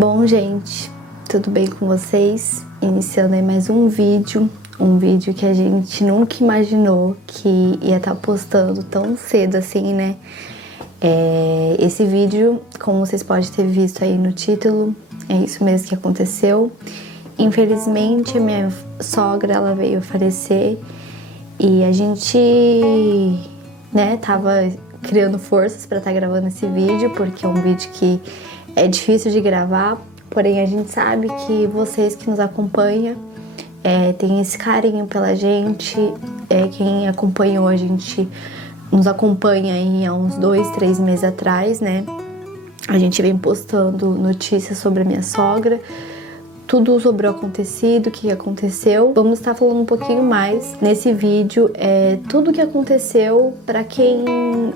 Bom, gente, tudo bem com vocês? Iniciando aí mais um vídeo que a gente nunca imaginou que ia estar postando tão cedo assim, né? Esse vídeo, como vocês podem ter visto aí no título, é isso mesmo que aconteceu. Infelizmente, a minha sogra, ela veio a falecer e a gente, né, tava criando forças para estar gravando esse vídeo, porque é um vídeo que é difícil de gravar, porém a gente sabe que vocês que nos acompanham têm esse carinho pela gente, quem acompanhou a gente nos acompanha aí há uns 2, 3 meses atrás, né? A gente vem postando notícias sobre a minha sogra, tudo sobre o acontecido, o que aconteceu. Vamos estar falando um pouquinho mais nesse vídeo, tudo o que aconteceu para quem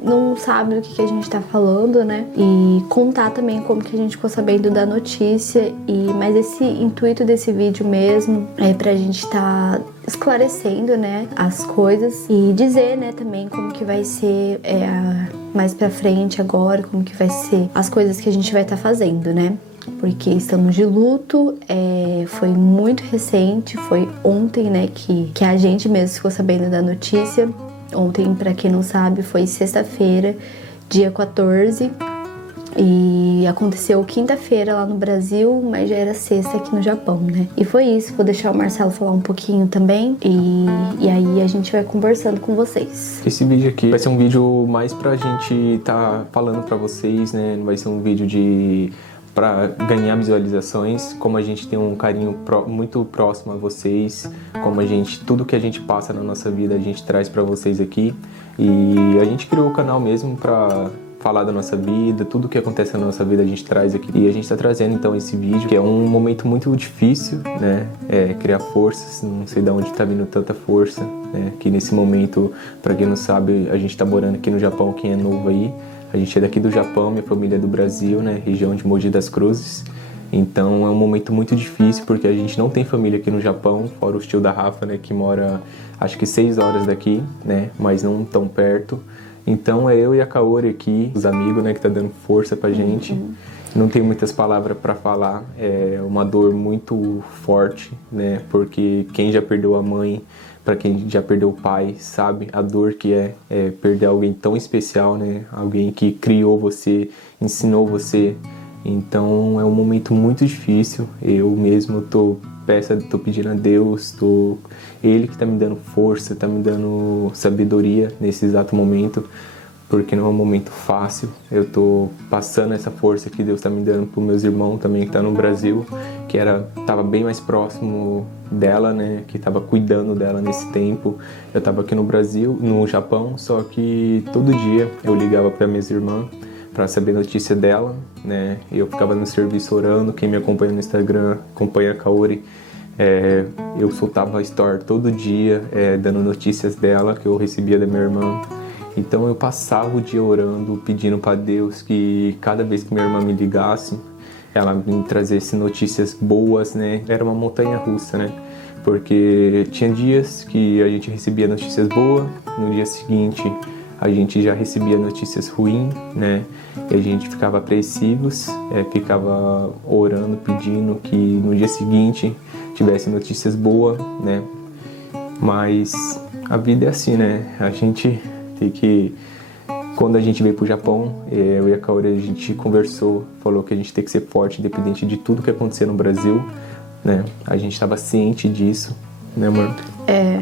não sabe do que a gente tá falando, né? E contar também como que a gente ficou sabendo da notícia. Mas esse intuito desse vídeo mesmo é pra gente estar esclarecendo, né, as coisas e dizer, né, também como que vai ser mais pra frente agora, como que vai ser as coisas que a gente vai estar fazendo, né? Porque estamos de luto, foi muito recente, foi ontem, né, que a gente mesmo ficou sabendo da notícia. Ontem, pra quem não sabe, foi sexta-feira, dia 14, e aconteceu quinta-feira lá no Brasil, mas já era sexta aqui no Japão, né? E foi isso, vou deixar o Marcelo falar um pouquinho também, e aí a gente vai conversando com vocês. Esse vídeo aqui vai ser um vídeo mais pra gente tá falando pra vocês, né? Não vai ser um vídeo para ganhar visualizações, como a gente tem um carinho muito próximo a vocês, como tudo que a gente passa na nossa vida a gente traz para vocês aqui, e a gente criou o canal mesmo para falar da nossa vida, tudo que acontece na nossa vida a gente traz aqui, e a gente está trazendo então esse vídeo, que é um momento muito difícil, né, criar forças, não sei de onde está vindo tanta força, né, que nesse momento, para quem não sabe, a gente está morando aqui no Japão, quem é novo aí, a gente é daqui do Japão, minha família é do Brasil, né, região de Mogi das Cruzes. Então é um momento muito difícil, porque a gente não tem família aqui no Japão, fora o tio da Rafa, né, que mora acho que 6 horas daqui, né, mas não tão perto. Então é eu e a Kaori aqui, os amigos, né, que tá dando força pra gente. Não tenho muitas palavras para falar, é uma dor muito forte, né, porque quem já perdeu a mãe, para quem já perdeu o pai, sabe a dor que é perder alguém tão especial, né? Alguém que criou você, ensinou você. Então é um momento muito difícil. Eu mesmo tô pedindo a Deus, Ele que tá me dando força, tá me dando sabedoria nesse exato momento, porque não é um momento fácil. Eu tô passando essa força que Deus tá me dando pros meus irmãos também que tá no Brasil, que tava bem mais próximo dela, né, que tava cuidando dela nesse tempo. Eu tava aqui no Brasil, no Japão, só que todo dia eu ligava para minhas irmãs para saber a notícia dela, né, eu ficava no serviço orando. Quem me acompanha no Instagram, acompanha a Kaori, eu soltava story todo dia, dando notícias dela que eu recebia da minha irmã. Então eu passava o dia orando, pedindo para Deus que cada vez que minha irmã me ligasse, ela me trazesse notícias boas, né? Era uma montanha russa, né? Porque tinha dias que a gente recebia notícias boas, no dia seguinte a gente já recebia notícias ruins, né? E a gente ficava apreensivos, ficava orando, pedindo que no dia seguinte tivesse notícias boas, né? Mas a vida é assim, né? A gente tem que... Quando a gente veio pro Japão, eu e a Kaori, a gente conversou, falou que a gente tem que ser forte, independente de tudo que acontecer no Brasil, né? A gente estava ciente disso, né, amor?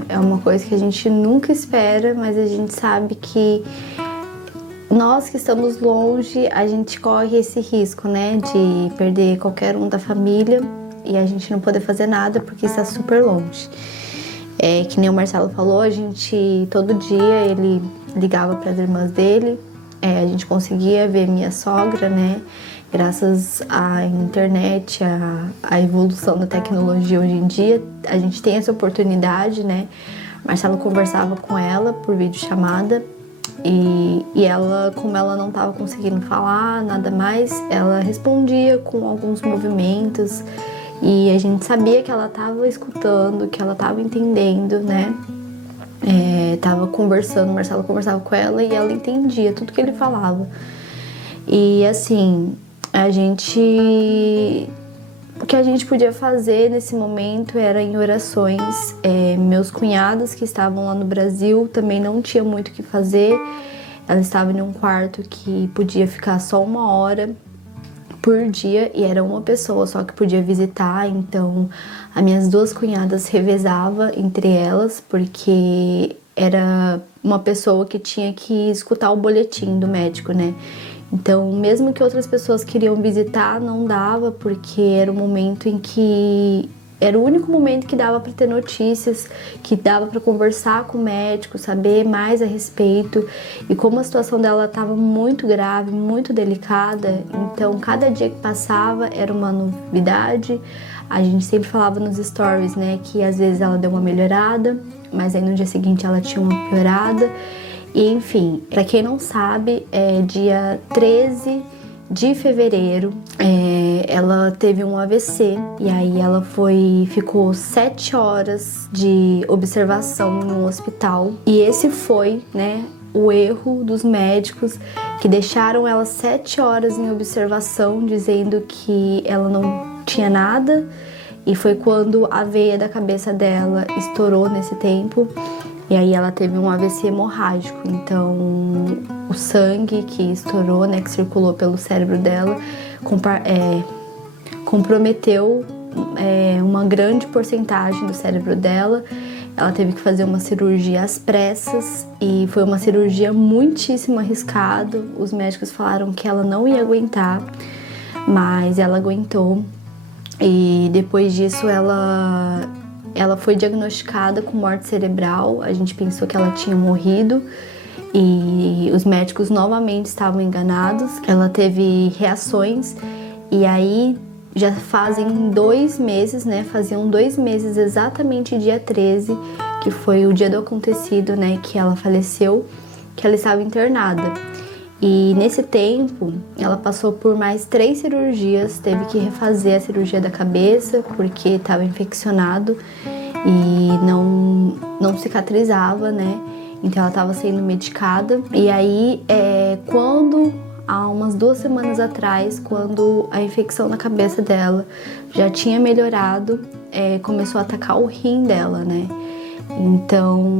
É uma coisa que a gente nunca espera, mas a gente sabe que nós que estamos longe, a gente corre esse risco, né, de perder qualquer um da família e a gente não poder fazer nada porque está super longe. Que nem o Marcelo falou, a gente, todo dia ele ligava para as irmãs dele, a gente conseguia ver minha sogra, né? Graças à internet, à evolução da tecnologia hoje em dia, a gente tem essa oportunidade, né? Marcelo conversava com ela por videochamada e ela, como ela não estava conseguindo falar nada mais, ela respondia com alguns movimentos. E a gente sabia que ela estava escutando, que ela estava entendendo, né? Tava conversando, o Marcelo conversava com ela e ela entendia tudo que ele falava. E assim, O que a gente podia fazer nesse momento era em orações. Meus cunhados que estavam lá no Brasil também não tinham muito o que fazer. Ela estava em um quarto que podia ficar só 1 hora por dia e era uma pessoa só que podia visitar. Então, as minhas 2 cunhadas revezavam entre elas, porque era uma pessoa que tinha que escutar o boletim do médico, né? Então, mesmo que outras pessoas queriam visitar, não dava, porque era um momento em que... Era o único momento que dava para ter notícias, que dava para conversar com o médico, saber mais a respeito. E como a situação dela estava muito grave, muito delicada, então cada dia que passava era uma novidade. A gente sempre falava nos stories, né, que às vezes ela deu uma melhorada, mas aí no dia seguinte ela tinha uma piorada. E enfim, para quem não sabe, dia 13 de fevereiro, ela teve um AVC e aí ela ficou 7 horas de observação no hospital. E esse foi, né, o erro dos médicos que deixaram ela 7 horas em observação, dizendo que ela não tinha nada. E foi quando a veia da cabeça dela estourou nesse tempo. E aí ela teve um AVC hemorrágico, então o sangue que estourou, né, que circulou pelo cérebro dela, comprometeu uma grande porcentagem do cérebro dela. Ela teve que fazer uma cirurgia às pressas e foi uma cirurgia muitíssimo arriscada. Os médicos falaram que ela não ia aguentar, mas ela aguentou. E depois disso ela foi diagnosticada com morte cerebral. A gente pensou que ela tinha morrido e os médicos novamente estavam enganados. Ela teve reações e aí já fazem 2 meses, né? Faziam 2 meses exatamente dia 13, que foi o dia do acontecido, né? Que ela faleceu, que ela estava internada. E nesse tempo, ela passou por mais 3 cirurgias, teve que refazer a cirurgia da cabeça porque estava infeccionado e não cicatrizava, né? Então ela estava sendo medicada. E aí, há umas 2 semanas atrás, quando a infecção na cabeça dela já tinha melhorado, começou a atacar o rim dela, né?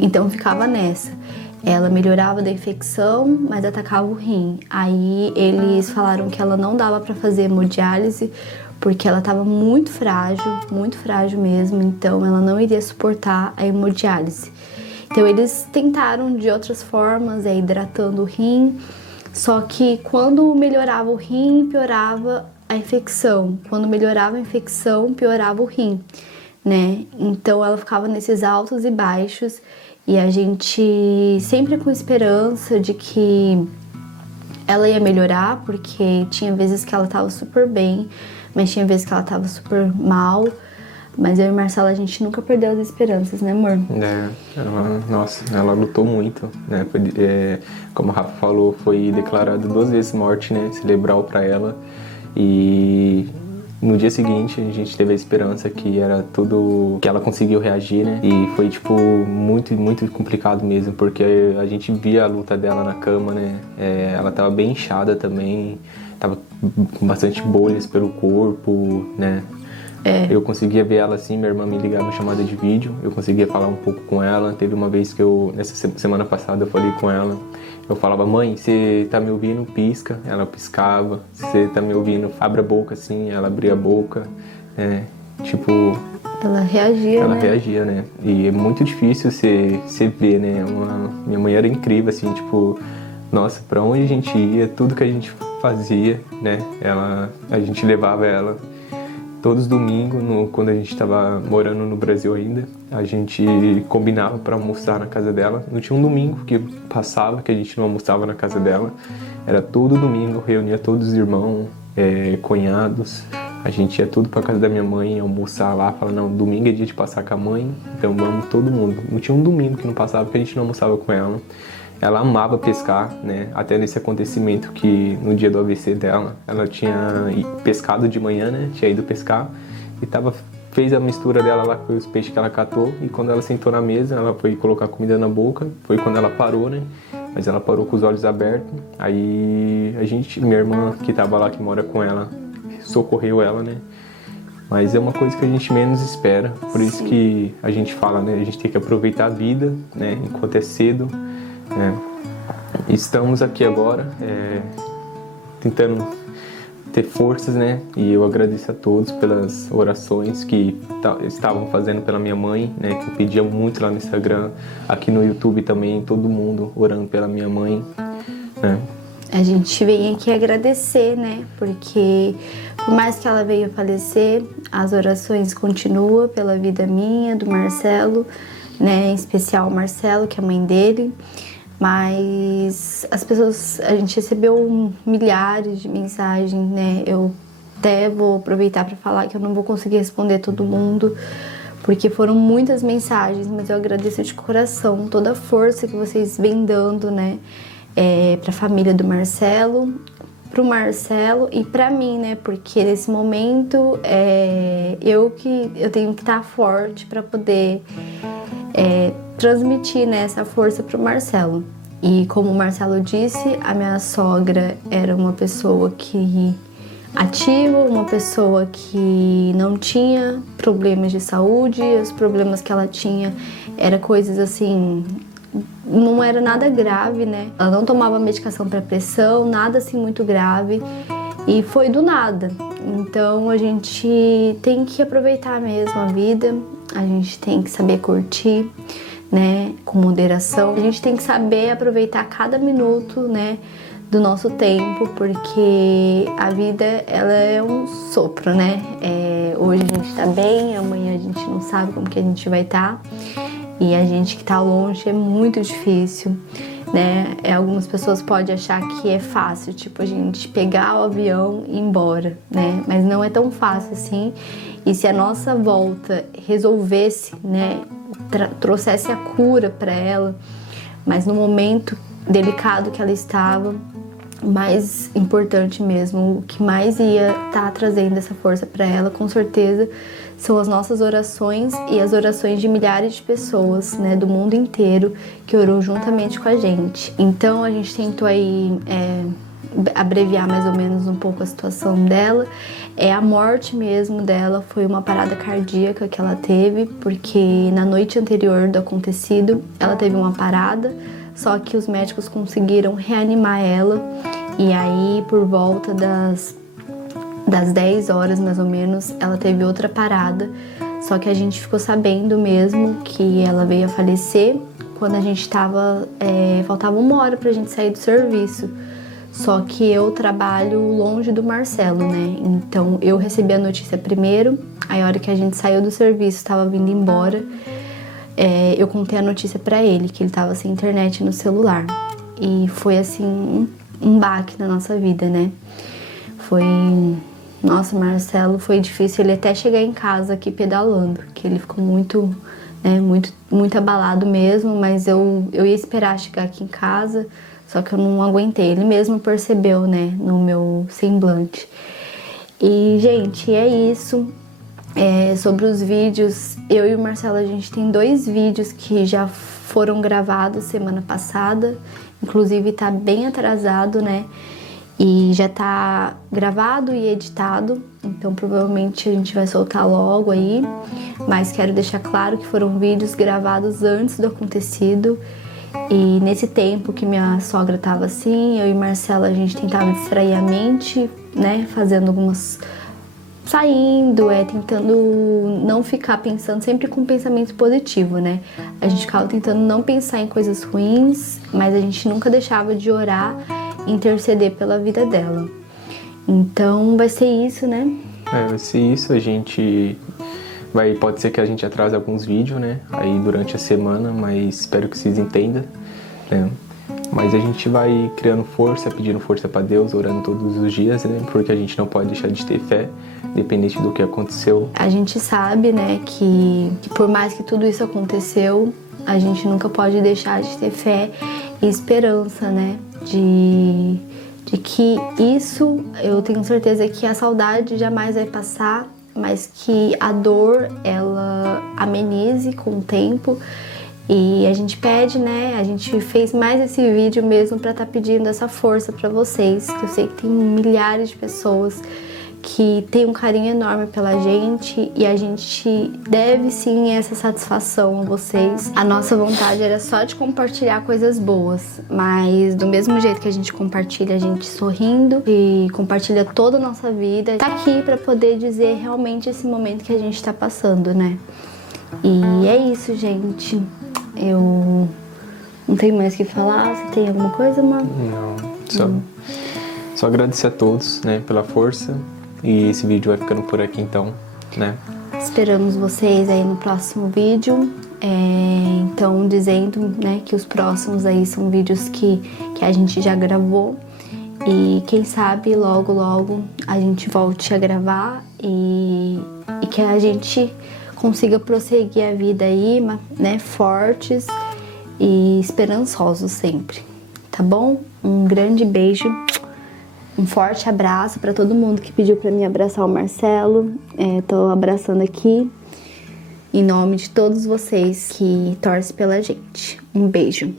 Então ficava nessa. Ela melhorava da infecção, mas atacava o rim. Aí eles falaram que ela não dava para fazer hemodiálise porque ela estava muito frágil mesmo, então ela não iria suportar a hemodiálise. Então eles tentaram de outras formas, hidratando o rim, só que quando melhorava o rim, piorava a infecção. Quando melhorava a infecção, piorava o rim, né? Então ela ficava nesses altos e baixos. E a gente sempre com esperança de que ela ia melhorar, porque tinha vezes que ela tava super bem, mas tinha vezes que ela tava super mal. Mas eu e Marcela, a gente nunca perdeu as esperanças, né, amor? Ela lutou muito, né? Como a Rafa falou, foi declarado 2 vezes morte, né, cerebral pra ela. E no dia seguinte, a gente teve a esperança que era tudo... que ela conseguiu reagir, né? E foi, muito, muito complicado mesmo, porque a gente via a luta dela na cama, né? Ela tava bem inchada também, tava com bastante bolhas pelo corpo, né? Eu conseguia ver ela assim, minha irmã me ligava em chamada de vídeo, eu conseguia falar um pouco com ela. Teve uma vez que nessa semana passada, eu falei com ela. Eu falava, mãe, você tá me ouvindo? Pisca. Ela piscava. Você tá me ouvindo? Abre a boca, assim. Ela abria a boca. Ela reagia, Ela reagia, né? E é muito difícil você ver, né? Minha mãe era incrível, assim, nossa, pra onde a gente ia, tudo que a gente fazia, né? A gente levava ela todos os domingos, quando a gente estava morando no Brasil ainda, a gente combinava para almoçar na casa dela. Não tinha um domingo que passava que a gente não almoçava na casa dela. Era todo domingo, reunia todos os irmãos, cunhados. A gente ia tudo para casa da minha mãe, almoçar lá. Falava, não, domingo é dia de passar com a mãe, então vamos todo mundo. Não tinha um domingo que não passava que a gente não almoçava com ela. Ela amava pescar, né? Até nesse acontecimento que no dia do AVC dela, ela tinha pescado de manhã, né? Tinha ido pescar e fez a mistura dela lá com os peixes que ela catou. E quando ela sentou na mesa, ela foi colocar comida na boca. Foi quando ela parou, né? mas ela parou com os olhos abertos. Aí minha irmã que tava lá, que mora com ela, socorreu ela, né? Mas é uma coisa que a gente menos espera, por isso que a gente fala, né? A gente tem que aproveitar a vida, né? Enquanto é cedo, né? Estamos aqui agora, tentando ter forças, né? E eu agradeço a todos pelas orações que estavam fazendo pela minha mãe, né? Que eu pedia muito lá no Instagram, aqui no YouTube também, todo mundo orando pela minha mãe, né? A gente vem aqui agradecer, né? Porque por mais que ela veio a falecer, as orações continuam pela vida minha, do Marcelo, né? Em especial o Marcelo, que é a mãe dele. Mas as pessoas, a gente recebeu milhares de mensagens, né? Eu até vou aproveitar para falar que eu não vou conseguir responder todo mundo, porque foram muitas mensagens, mas eu agradeço de coração toda a força que vocês vêm dando, né? Para a família do Marcelo, pro Marcelo e para mim, né? Porque nesse momento eu tenho que estar forte para poder transmitir, né, essa força pro Marcelo. E como o Marcelo disse, a minha sogra era uma pessoa que ativa, uma pessoa que não tinha problemas de saúde. Os problemas que ela tinha eram coisas assim, não era nada grave, né? Ela não tomava medicação para pressão, nada assim muito grave, e foi do nada. Então a gente tem que aproveitar mesmo a vida, a gente tem que saber curtir, né, com moderação. A gente tem que saber aproveitar cada minuto, né, do nosso tempo, porque a vida, ela é um sopro, né? Hoje a gente tá bem, amanhã a gente não sabe como que a gente vai estar. E a gente que tá longe é muito difícil, né? Algumas pessoas podem achar que é fácil, tipo, a gente pegar o avião e ir embora, né? Mas não é tão fácil assim. E se a nossa volta resolvesse, né, trouxesse a cura para ela, mas no momento delicado que ela estava, mais importante mesmo, o que mais ia estar trazendo essa força para ela, com certeza, são as nossas orações e as orações de milhares de pessoas, né, do mundo inteiro, que orou juntamente com a gente. Então a gente tentou aí abreviar mais ou menos um pouco a situação dela. A morte mesmo dela foi uma parada cardíaca que ela teve, porque na noite anterior do acontecido ela teve uma parada, só que os médicos conseguiram reanimar ela, e aí por volta das 10 horas mais ou menos ela teve outra parada, só que a gente ficou sabendo mesmo que ela veio a falecer quando a gente faltava 1 hora pra gente sair do serviço. Só que eu trabalho longe do Marcelo, né? Então eu recebi a notícia primeiro, aí a hora que a gente saiu do serviço, estava vindo embora, eu contei a notícia pra ele, que ele tava sem internet no celular. E foi assim, um baque na nossa vida, né? Nossa, Marcelo, foi difícil ele até chegar em casa aqui pedalando, que ele ficou muito, né, muito abalado mesmo, mas eu ia esperar chegar aqui em casa, só que eu não aguentei. Ele mesmo percebeu, né, no meu semblante. E, gente, é isso. Sobre os vídeos, eu e o Marcelo, a gente tem 2 vídeos que já foram gravados semana passada. Inclusive, tá bem atrasado, né? E já tá gravado e editado. Então, provavelmente, a gente vai soltar logo aí. Mas quero deixar claro que foram vídeos gravados antes do acontecido. E nesse tempo que minha sogra tava assim, eu e Marcela, a gente tentava distrair a mente, né, fazendo algumas... saindo, tentando não ficar pensando, sempre com pensamento positivo, né? A gente ficava tentando não pensar em coisas ruins, mas a gente nunca deixava de orar e interceder pela vida dela. Então vai ser isso, né? Vai ser isso, pode ser que a gente atrase alguns vídeos, né, aí durante a semana, mas espero que vocês entendam, né? Mas a gente vai criando força, pedindo força para Deus, orando todos os dias, né? Porque a gente não pode deixar de ter fé, independente do que aconteceu. A gente sabe, né, que por mais que tudo isso aconteceu, a gente nunca pode deixar de ter fé e esperança, né? De que isso, eu tenho certeza que a saudade jamais vai passar, mas que a dor, ela amenize com o tempo E a gente pede, né? A gente fez mais esse vídeo mesmo pra estar pedindo essa força pra vocês, que eu sei que tem milhares de pessoas que tem um carinho enorme pela gente e a gente deve sim essa satisfação a vocês. A nossa vontade era só de compartilhar coisas boas, mas do mesmo jeito que a gente compartilha, a gente sorrindo e compartilha toda a nossa vida, tá aqui pra poder dizer realmente esse momento que a gente tá passando, né? E é isso, gente. Eu não tenho mais o que falar. Você tem alguma coisa, mano? Não, só agradecer a todos, né, pela força. E esse vídeo vai ficando por aqui então, né? Esperamos vocês aí no próximo vídeo. Então, dizendo, né, que os próximos aí são vídeos que a gente já gravou. E quem sabe logo, logo a gente volte a gravar e que a gente consiga prosseguir a vida aí, né, fortes e esperançosos sempre, tá bom? Um grande beijo. Um forte abraço para todo mundo que pediu para mim abraçar o Marcelo. Tô abraçando aqui em nome de todos vocês que torcem pela gente. Um beijo.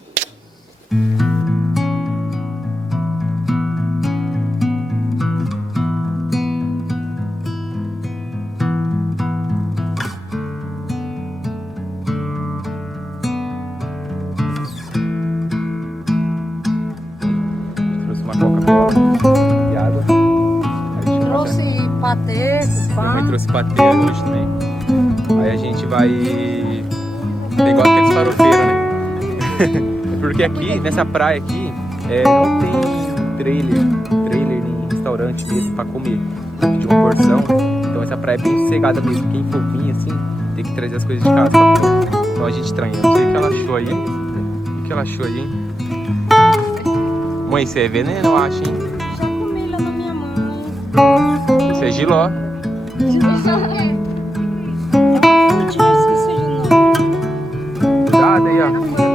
Trouxe uma Coca-Cola. Patê, Minha mãe trouxe patê hoje também. Aí a gente vai ter igual aqueles farofeiros, né? Porque aqui, nessa praia aqui, não tem trailer nem restaurante mesmo pra comer de uma porção. Então essa praia é bem sossegada mesmo. Quem for vir assim, tem que trazer as coisas de casa pra comer. Então a gente traz. Não sei o que ela achou aí. O que ela achou aí, hein? Mãe, isso é veneno, eu acho, hein? Deixa eu comer lá na minha mão. Isso é giló. Não tinha esquecido, não. Cuidado aí, ó.